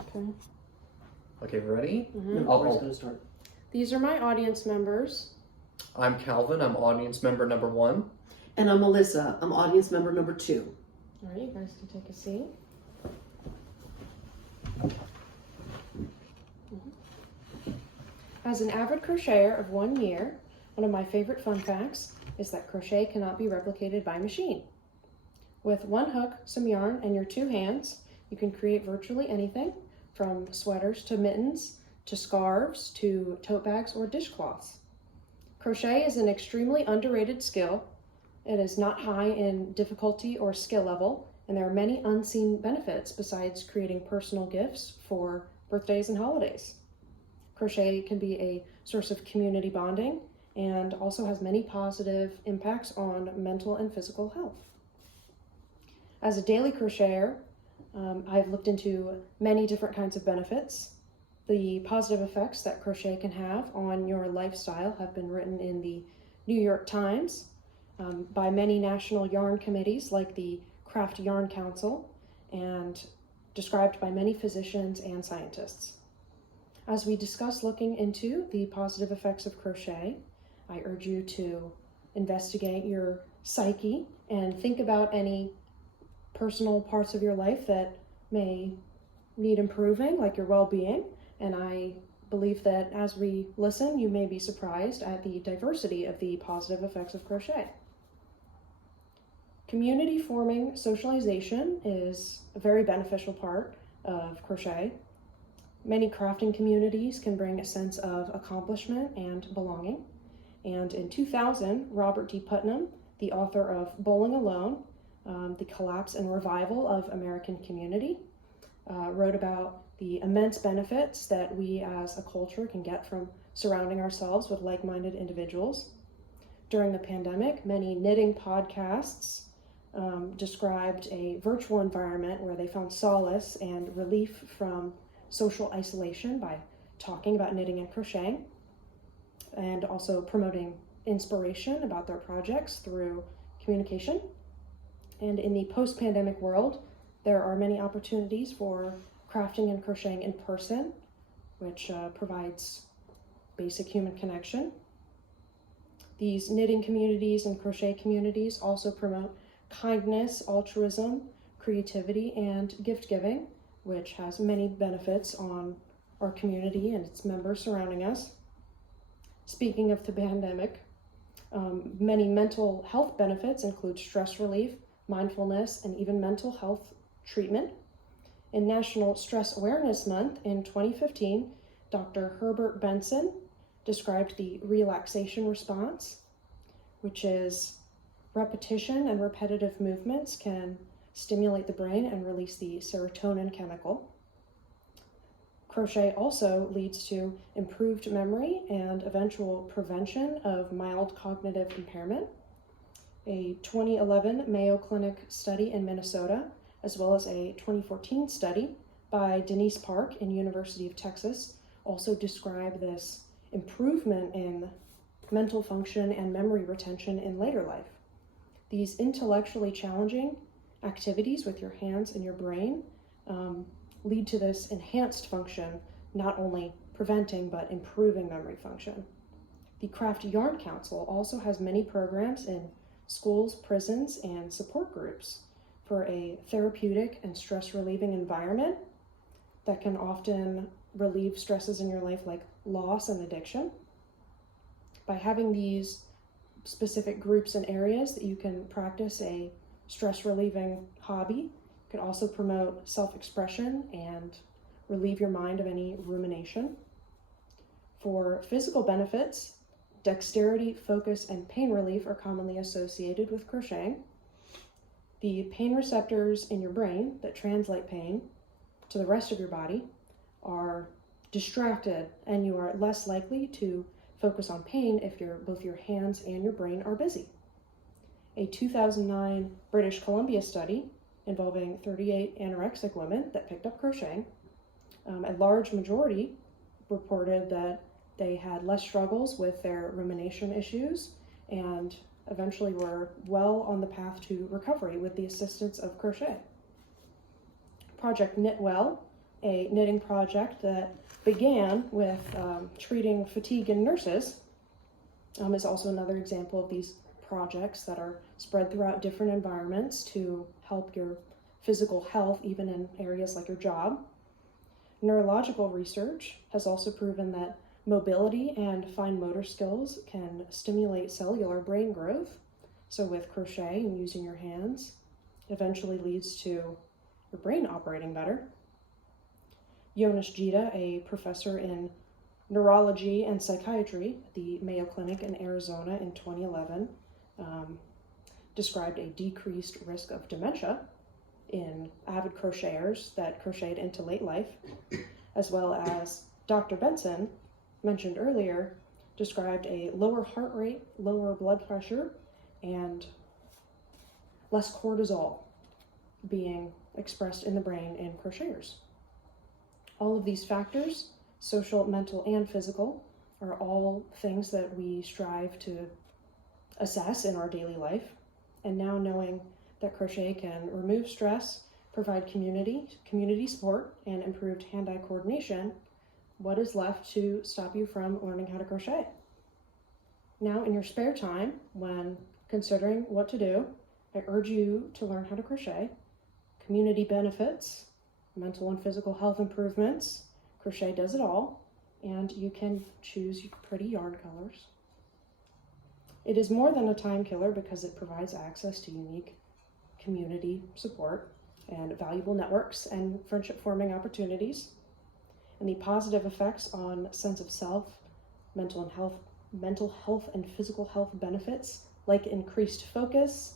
Okay. Okay, ready? Mm-hmm. I'll Going to start. These are my audience members. I'm Calvin. I'm audience member number 1. And I'm Melissa. I'm audience member number 2. All right, you guys can take a seat. As an avid crocheter of 1 year, one of my favorite fun facts is that crochet cannot be replicated by machine. With 1 hook, some yarn, and your 2 hands, you can create virtually anything from sweaters to mittens to scarves to tote bags or dishcloths. Crochet is an extremely underrated skill. It is not high in difficulty or skill level, and there are many unseen benefits besides creating personal gifts for birthdays and holidays. Crochet can be a source of community bonding and also has many positive impacts on mental and physical health. As a daily crocheter, I've looked into many different kinds of benefits. The positive effects that crochet can have on your lifestyle have been written in the New York Times by many national yarn committees like the Craft Yarn Council and described by many physicians and scientists. As we discuss looking into the positive effects of crochet, I urge you to investigate your psyche and think about any personal parts of your life that may need improving, like your well-being. And I believe that as we listen, you may be surprised at the diversity of the positive effects of crochet. Community forming socialization is a very beneficial part of crochet. Many crafting communities can bring a sense of accomplishment and belonging. And in 2000, Robert D. Putnam, the author of Bowling Alone, The Collapse and Revival of American Community, wrote about the immense benefits that we as a culture can get from surrounding ourselves with like-minded individuals. During the pandemic, many knitting podcasts described a virtual environment where they found solace and relief from social isolation by talking about knitting and crocheting, and also promoting inspiration about their projects through communication. And in the post-pandemic world, there are many opportunities for crafting and crocheting in person, which provides basic human connection. These knitting communities and crochet communities also promote kindness, altruism, creativity, and gift giving, which has many benefits on our community and its members surrounding us. Speaking of the pandemic, many mental health benefits include stress relief, mindfulness, and even mental health treatment. In National Stress Awareness Month in 2015, Dr. Herbert Benson described the relaxation response, which is repetition and repetitive movements can stimulate the brain and release the serotonin chemical. Crochet also leads to improved memory and eventual prevention of mild cognitive impairment. A 2011 Mayo Clinic study in Minnesota, as well as a 2014 study by Denise Park in University of Texas, also describe this improvement in mental function and memory retention in later life. These intellectually challenging activities with your hands and your brain lead to this enhanced function, not only preventing but improving memory function. The Craft Yarn Council also has many programs in schools, prisons, and support groups for a therapeutic and stress-relieving environment that can often relieve stresses in your life like loss and addiction. By having these specific groups and areas that you can practice a stress-relieving hobby, you can also promote self-expression and relieve your mind of any rumination. For physical benefits, dexterity, focus, and pain relief are commonly associated with crocheting. The pain receptors in your brain that translate pain to the rest of your body are distracted, and you are less likely to focus on pain if both your hands and your brain are busy. A 2009 British Columbia study involving 38 anorexic women that picked up crocheting, a large majority reported that they had less struggles with their rumination issues and eventually were well on the path to recovery with the assistance of crochet. Project Knit Well a knitting project that began with treating fatigue in nurses, is also another example of these projects that are spread throughout different environments to help your physical health, even in areas like your job. Neurological research has also proven that mobility and fine motor skills can stimulate cellular brain growth. So with crochet and using your hands, it eventually leads to your brain operating better. Jonas Gita, a professor in neurology and psychiatry at the Mayo Clinic in Arizona in 2011, described a decreased risk of dementia in avid crocheters that crocheted into late life, as well as Dr. Benson, mentioned earlier, described a lower heart rate, lower blood pressure, and less cortisol being expressed in the brain in crocheters. All of these factors, social, mental, and physical, are all things that we strive to assess in our daily life. And now knowing that crochet can remove stress, provide community support, and improved hand-eye coordination, what is left to stop you from learning how to crochet? Now, in your spare time, when considering what to do, I urge you to learn how to crochet. Community benefits, mental and physical health improvements, crochet does it all, and you can choose pretty yarn colors. It is more than a time killer because it provides access to unique community support and valuable networks and friendship forming opportunities. And the positive effects on sense of self, mental health and physical health benefits, like increased focus,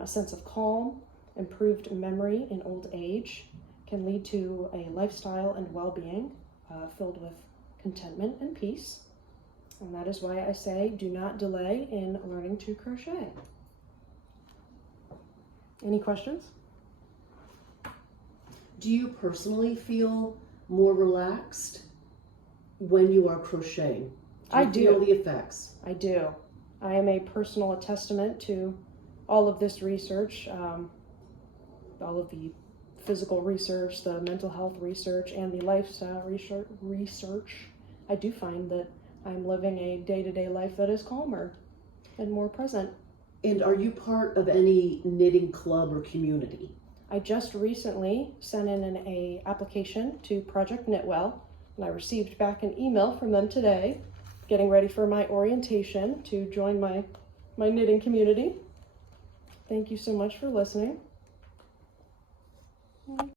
a sense of calm, improved memory in old age, can lead to a lifestyle and well-being filled with contentment and peace. And that is why I say do not delay in learning to crochet. Any questions? Do you personally feel more relaxed when you are crocheting? I Do you feel do. the effects? I do. I am a personal testament to all of this research, all of the physical research, the mental health research, and the lifestyle research. I do find that I'm living a day-to-day life that is calmer and more present. And are you part of any knitting club or community? I just recently sent in an application to Project Knitwell, and I received back an email from them today, getting ready for my orientation to join my knitting community. Thank you so much for listening.